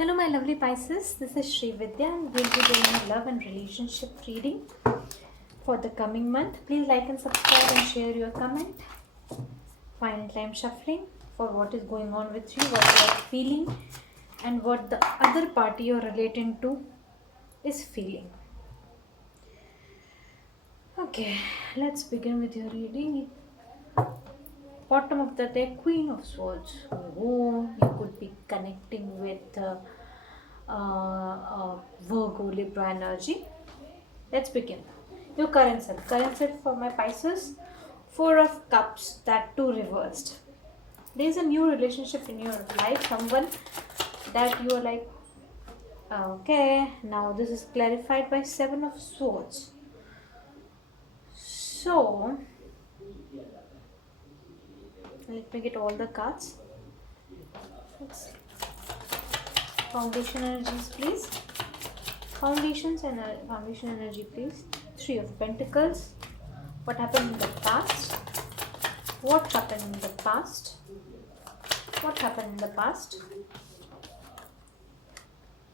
Hello, my lovely Pisces. This is Sri Vidya, and we'll be doing a love and relationship reading for the coming month. Please like and subscribe and share your comment. Final time shuffling for what is going on with you, what you are feeling, and what the other party you're relating to is feeling. Okay, let's begin with your reading. Bottom of the deck, Queen of Swords. Oh, you could be connecting with Virgo, Libra energy. Let's begin. Your current self. Current self for my Pisces. Four of Cups, that too reversed. There is a new relationship in your life. Someone that you are like, okay, now this is clarified by Seven of Swords. So, let me get all the cards. Let's see. Foundation energies, please. Foundation energy, please. Three of Pentacles. What happened in the past? What happened in the past? What happened in the past?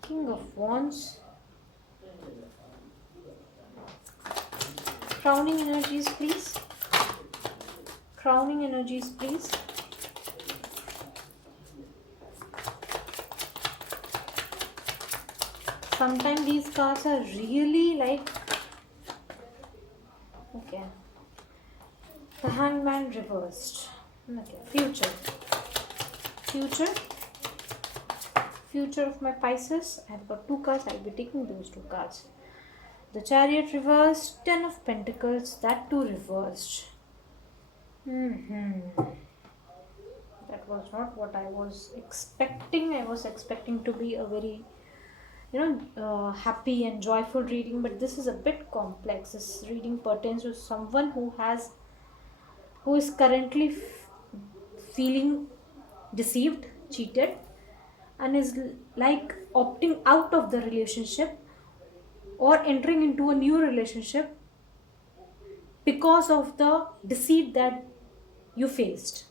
King of Wands. Crowning energies, please. Crowning energies, please. Sometimes these cards are really like, okay, the Hangman reversed. Okay, future of my Pisces. I've got two cards. I'll be taking those two cards. The Chariot reversed, Ten of Pentacles, that too reversed. That was not what I was expecting. I was expecting to be a very happy and joyful reading, but this is a bit complex. This reading pertains to someone who is currently feeling deceived, cheated, and is like opting out of the relationship or entering into a new relationship because of the deceit that you faced.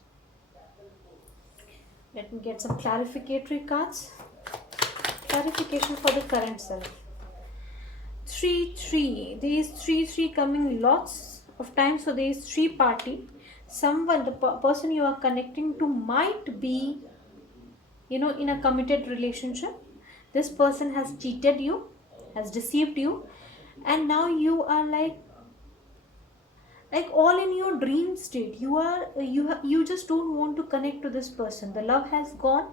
Let me get some clarificatory cards. Clarification for the current self. 3-3. There is 3-3 coming lots of times. So there is three party. Someone, the person you are connecting to might be, in a committed relationship. This person has cheated you, has deceived you, and now you are like all in your dream state. You just don't want to connect to this person. The love has gone.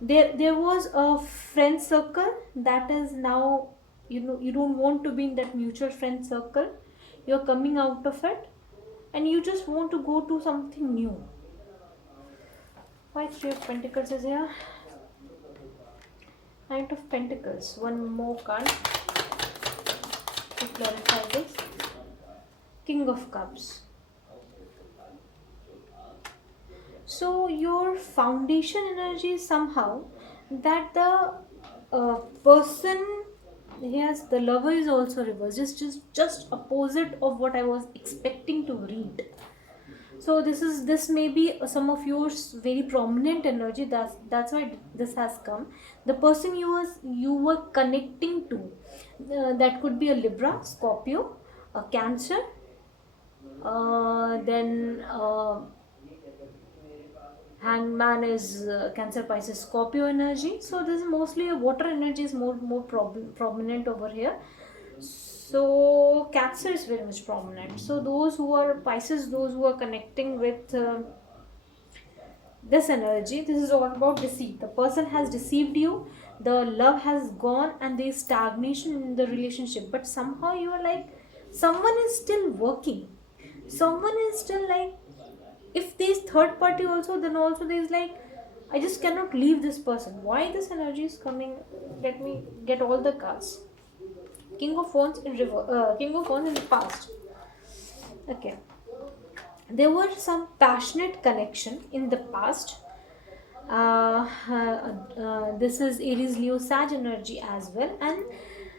There was a friend circle that is now, you don't want to be in that mutual friend circle. You're coming out of it and you just want to go to something new. Why Three of Pentacles is here? Knight of Pentacles. One more card to clarify this. King of Cups. So your foundation energy is somehow that the person, yes, the lover is also reversed. Just opposite of what I was expecting to read. So this may be some of yours very prominent energy. That's why this has come. The person you were connecting to, that could be a Libra, Scorpio, a Cancer, then Hangman is Cancer, Pisces, Scorpio energy. So this is mostly a water energy is more prominent over here. So Cancer is very much prominent. So those who are Pisces, those who are connecting with this energy, this is all about deceit. The person has deceived you, the love has gone, and there is stagnation in the relationship. But somehow you are like, someone is still working. Someone is still like, if there is third party also, then also there is like, I just cannot leave this person. Why this energy is coming? Let me get all the cards. King of Wands in King of Wands in the past. Okay, there were some passionate connection in the past. This is Aries, Leo, Sag energy as well, and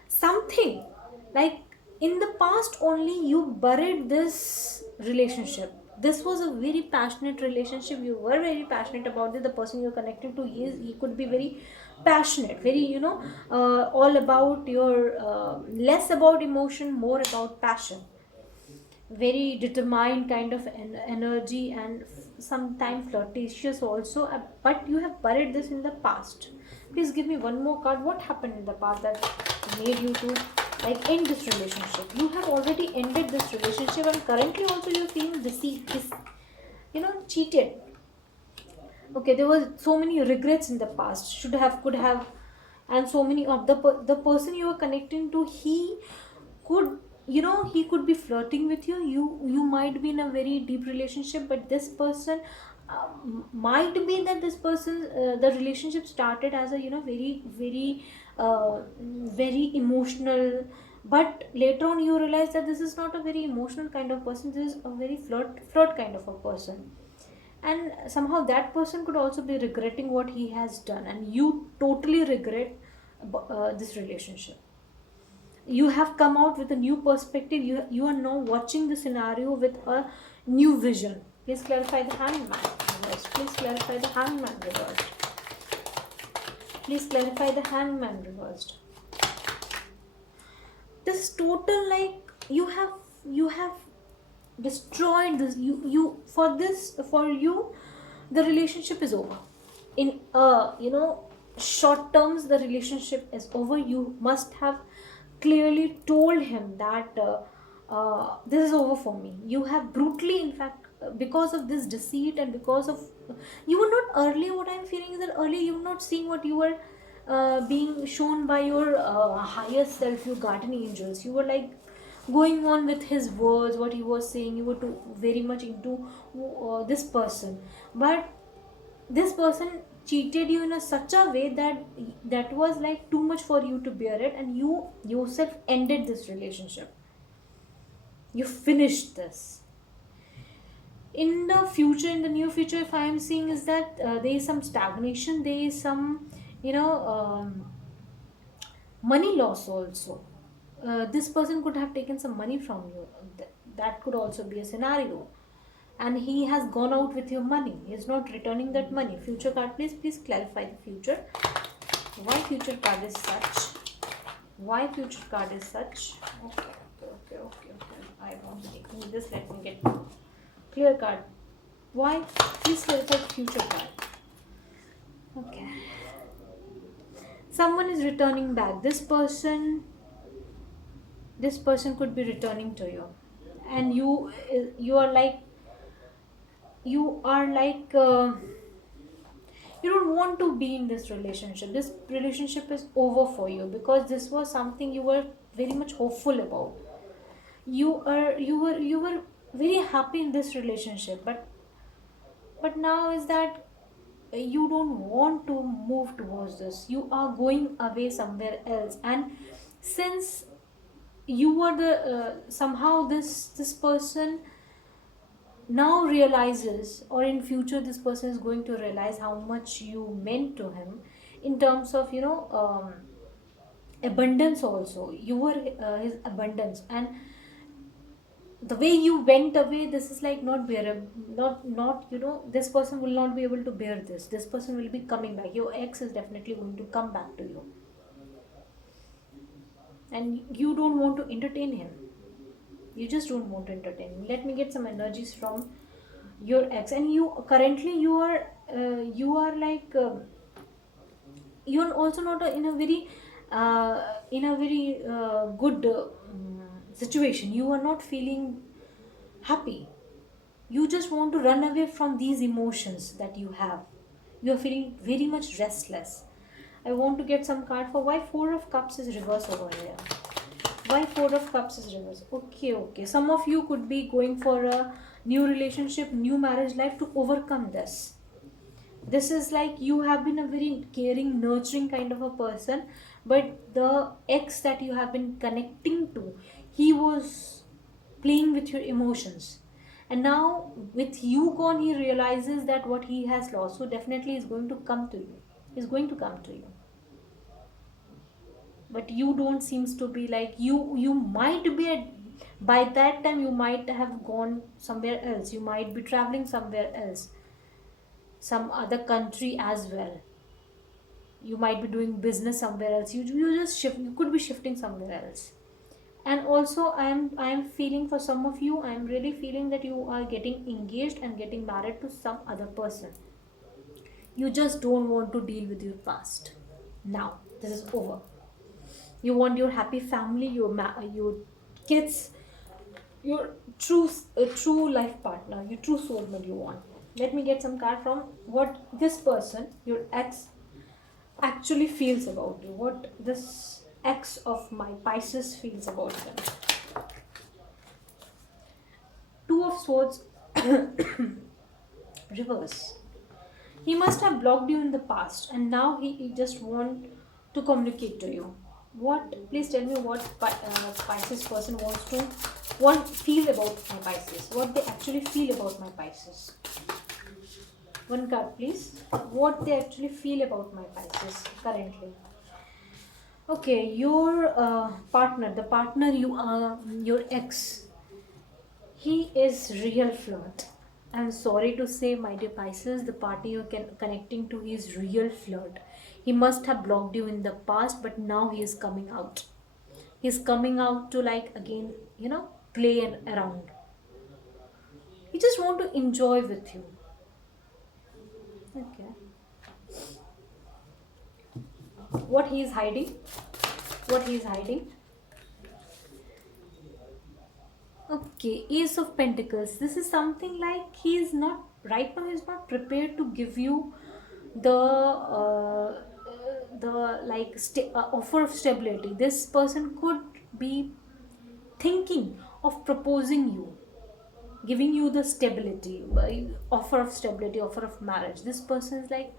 something like in the past only you buried this relationship. This was a very passionate relationship. You were very passionate about it. The person you're connected to, he could be very passionate, very, all about your, less about emotion, more about passion, very determined kind of energy, and sometimes flirtatious also. But you have buried this in the past. Please give me one more card. What happened in the past that made you to like end this relationship? You have already ended this relationship, and currently also you're feeling deceived, cheated. Okay, there were so many regrets in the past, should have, could have, and so many of the person you were connecting to, he could, he could be flirting with you. You might be in a very deep relationship, but this person, might be that this person, the relationship started as a, very very, very emotional, but later on you realize that this is not a very emotional kind of person. This is a very flirt kind of a person, and somehow that person could also be regretting what he has done, and you totally regret this relationship. You have come out with a new perspective. You are now watching the scenario with a new vision. Please clarify the hangman reversed. Please clarify the hangman reversed. Please clarify the hangman reversed. This total, like, you have destroyed this. You for this, for you, the relationship is over. In short terms, the relationship is over. You must have clearly told him that, this is over for me. You have brutally, in fact, because of this deceit, and because of, you were not earlier, what I'm feeling is that earlier you were not seeing what you were, being shown by your, higher self, your guardian angels. You were like going on with his words, what he was saying. You were too very much into, this person, but this person cheated you in a such a way that that was like too much for you to bear it, and you yourself ended this relationship. You finished this. In the future, in the near future, if I am seeing is that, there is some stagnation, there is some, money loss also. This person could have taken some money from you. That could also be a scenario, and he has gone out with your money. He is not returning that money. Future card, please clarify the future. Why future card is such? Why future card is such? Okay. I want to take this. Let me get clear card. Why? Please clarify the future card. Okay. Someone is returning back. This person could be returning to you, and you are like, you are like, you don't want to be in this relationship. This relationship is over for you, because this was something you were very much hopeful about. You were very happy in this relationship, but now is that, you don't want to move towards this. You are going away somewhere else, and since you were the, somehow this person now realizes, or in future this person is going to realize how much you meant to him, in terms of, abundance also. You were, his abundance, and the way you went away, this is like not bearable. Not this person will not be able to bear this. This person will be coming back. Your ex is definitely going to come back to you, and you don't want to entertain him. You just don't want to entertain him. Let me get some energies from your ex. And you currently, you are like, you're also not in a very, good, situation. You are not feeling happy. You just want to run away from these emotions that you have. You are feeling very much restless. I want to get some card for why Four of Cups is reverse over here. Why Four of Cups is reverse? Okay. Some of you could be going for a new relationship, new marriage life to overcome this. This is like you have been a very caring, nurturing kind of a person, but the ex that you have been connecting to, he was playing with your emotions. And now, with you gone, he realizes that what he has lost. So, definitely, is going to come to you. He's going to come to you, but you don't seems to be like, you might be at, By that time, you might have gone somewhere else. You might be traveling somewhere else, some other country as well. You might be doing business somewhere else. You just shift. You could be shifting somewhere else. And also, I am feeling for some of you. I am really feeling that you are getting engaged and getting married to some other person. You just don't want to deal with your past. Now this is over. You want your happy family, your kids, your true life partner, your true soulmate you want. Let me get some card from what this person, your ex, actually feels about you. What this ex of my Pisces feels about them. Two of Swords reverse. He must have blocked you in the past and now he just want to communicate to you. What? Please tell me what Pisces person wants to feel about my Pisces. What they actually feel about my Pisces. One card, please. What they actually feel about my Pisces currently. Okay, your partner, the partner you are, your ex, he is real flirt. I'm sorry to say, my dear Pisces, the party you're connecting to is real flirt. He must have blocked you in the past, but now he is coming out. He's coming out to, like, again, play around. He just want to enjoy with you. Okay. What he is hiding? What he is hiding? Okay, Ace of Pentacles. This is something like he is not, right now, he is not prepared to give you the like offer of stability. This person could be thinking of proposing you, giving you the stability, offer of stability, offer of marriage. This person is like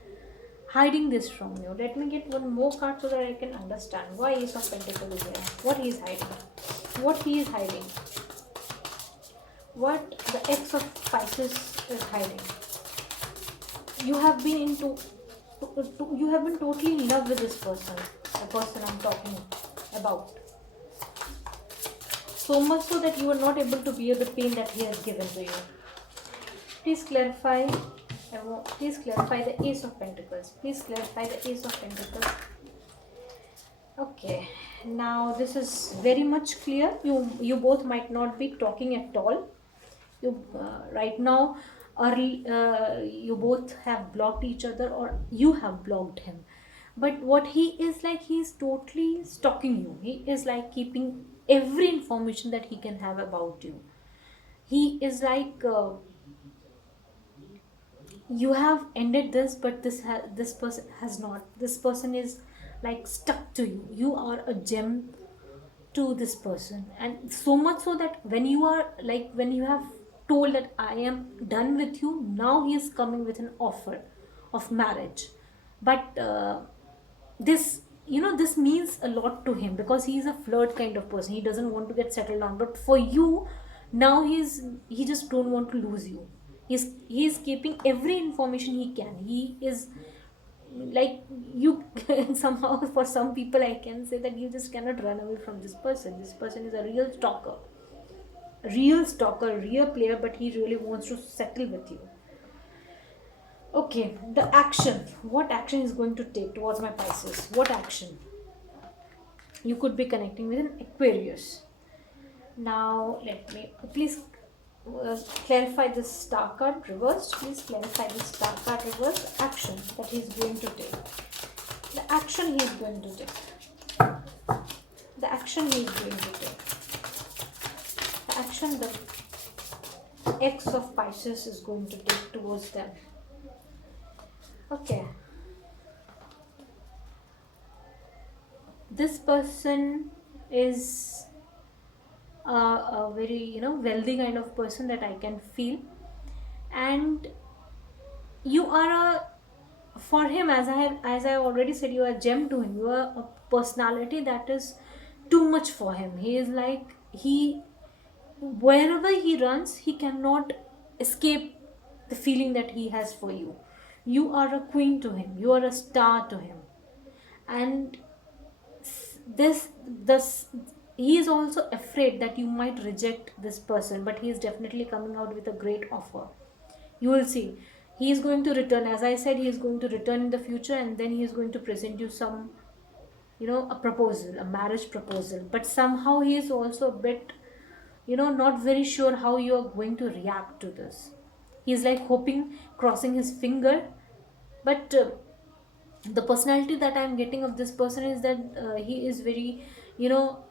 hiding this from you. Let me get one more card so that I can understand why Ace of Pentacles is here. What he is hiding. What he is hiding. What the ex of Pisces is hiding. You have been you have been totally in love with this person, the person I'm talking about. So much so that you are not able to bear the pain that he has given to you. Please clarify. Please clarify the Ace of Pentacles. Please clarify the Ace of Pentacles. Okay, now this is very much clear. You both might not be talking at all. You right now, early, you both have blocked each other, or you have blocked him. But what he is like, he's totally stalking you. He is like keeping every information that he can have about you. He is like, you have ended this, but this person has not. This person is like stuck to you. You are a gem to this person, and so much so that when you are like, when you have told that I am done with you, now he is coming with an offer of marriage. But this, this means a lot to him, because he is a flirt kind of person. He doesn't want to get settled down, but for you now, he just don't want to lose you. He's keeping every information he can. He is like, you somehow, for some people, I can say that you just cannot run away from this person. This person is a real player, but he really wants to settle with you. Okay, the action. What action is going to take towards my Pisces? What action? You could be connecting with an Aquarius. Now let me please clarify this star card reversed. Please clarify this star card reversed. Action that he is going to take. The action he is going to take. The action he is going to take. The action the ex of Pisces is going to take towards them. Okay. This person is a very wealthy kind of person that I can feel, and you are for him, as I already said, you are a gem to him. You are a personality that is too much for him. He is like, wherever he runs, he cannot escape the feeling that he has for you. You are a queen to him. You are a star to him, and this he is also afraid that you might reject this person, but he is definitely coming out with a great offer. You will see, he is going to return. As I said, he is going to return in the future, and then he is going to present you some, a proposal, a marriage proposal. But somehow he is also a bit, not very sure how you are going to react to this. He is like hoping, crossing his finger. But the personality that I'm getting of this person is that he is very, you know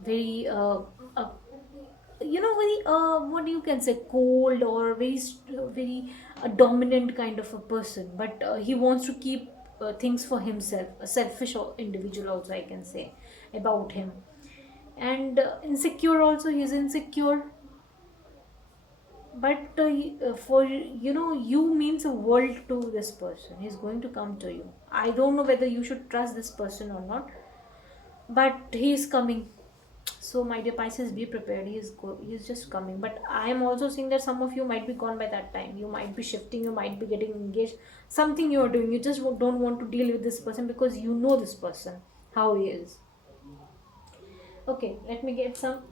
very uh, very, what you can say, cold, or very very dominant kind of a person. But he wants to keep things for himself, a selfish individual also, I can say about him. And insecure also, he's insecure. But for, you means a world to this person. He's going to come to you. I don't know whether you should trust this person or not, but he is coming. So my dear Pisces, be prepared. He's just coming. But I am also seeing that some of you might be gone by that time. You might be shifting, you might be getting engaged. Something you are doing, you just don't want to deal with this person because you know this person, how he is. Okay, let me get some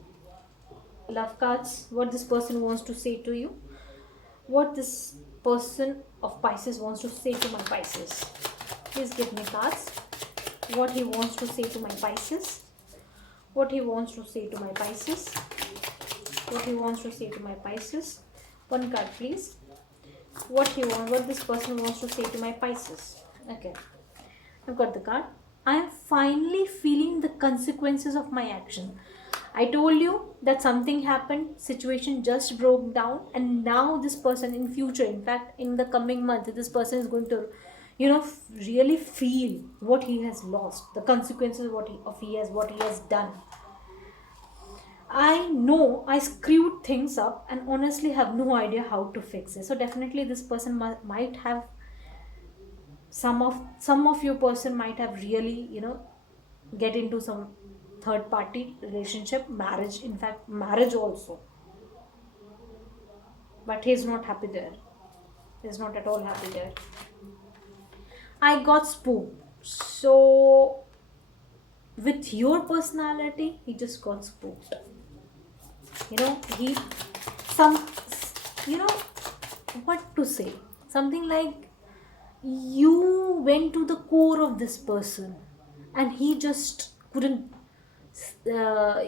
love cards. What this person wants to say to you. What this person of Pisces wants to say to my Pisces. Please give me cards. What he wants to say to my Pisces. What he wants to say to my Pisces. What he wants to say to my Pisces. One card, please. What this person wants to say to my Pisces. Okay, I've got the card. I am finally feeling the consequences of my action. I told you that something happened, situation just broke down, and now this person in future, in fact, in the coming month, this person is going to, really feel what he has lost, the consequences what he has done. I know I screwed things up and honestly have no idea how to fix it. So definitely this person might have, some of your person might have really, get into some third party relationship, marriage, in fact marriage also. But he's not happy there. He's not at all happy there. I got spooked. So with your personality, he just got spooked. He some what to say, something like you went to the core of this person, and he just couldn't uh,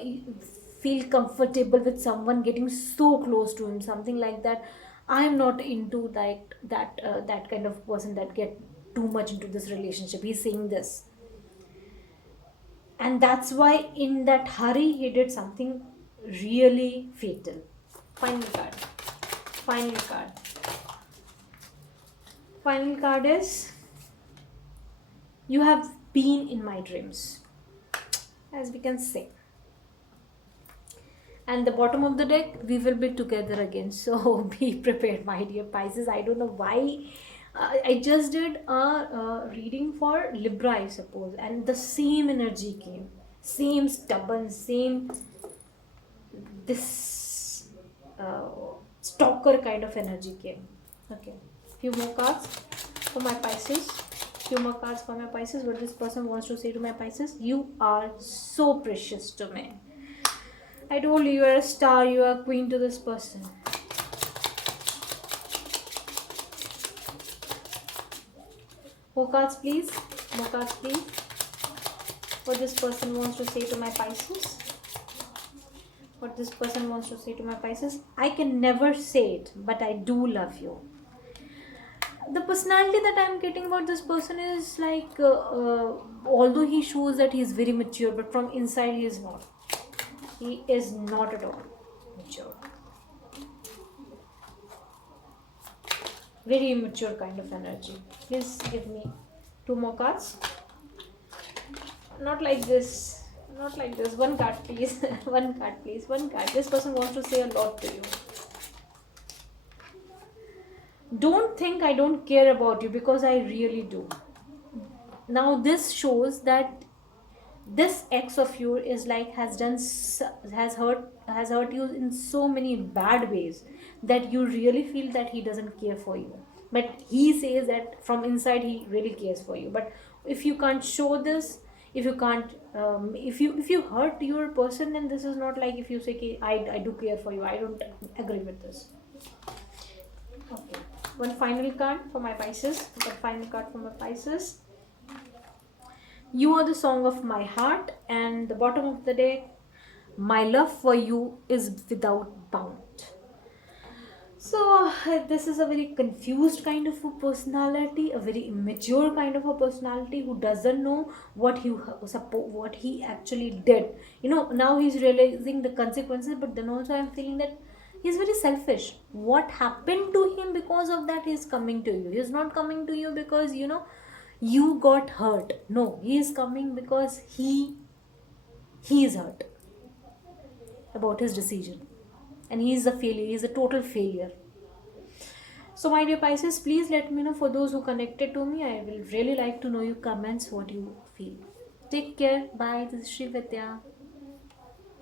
feel comfortable with someone getting so close to him, something like that. I'm not into like that kind of person that get too much into this relationship, he's saying this. And that's why in that hurry he did something really fatal. Final card. Final card. Final card is, you have been in my dreams, as we can say. And the bottom of the deck, we will be together again. So be prepared, my dear Pisces. I don't know why. I just did a reading for Libra, I suppose, and the same energy came. Same stubborn, same this stalker kind of energy came. Okay, few more cards for my Pisces. Few more cards for my Pisces. What this person wants to say to my Pisces. You are so precious to me. I told you, you are a star, you are a queen to this person. More cards, please. More cards, please. What this person wants to say to my Pisces. What this person wants to say to my Pisces. I can never say it, but I do love you. The personality that I'm getting about this person is like, although he shows that he is very mature, but from inside he is not. He is not at all mature. Very immature kind of energy. Please give me two more cards. Not like this. Not like this. One card, please. One card, please. One card. This person wants to say a lot to you. Don't think I don't care about you, because I really do. Now this shows that this ex of yours is like has hurt you in so many bad ways that you really feel that he doesn't care for you. But he says that from inside he really cares for you. But if you can't show this, If you can't, if you hurt your person, then this is not like if you say "Ki, I do care for you." I don't agree with this. Okay, one final card for my Pisces. One final card for my Pisces. You are the song of my heart, and the bottom of the day, my love for you is without bound. So, this is a very confused kind of a personality, a very immature kind of a personality who doesn't know what he actually did. Now he's realizing the consequences, but then also I'm feeling that he's very selfish. What happened to him, because of that he's coming to you? He's not coming to you because you got hurt. No, he is coming because he is hurt about his decision, and he is a failure. He is a total failure. So, my dear Pisces, please let me know, for those who connected to me. I will really like to know your comments, what you feel. Take care. Bye. This is Sri Vidya.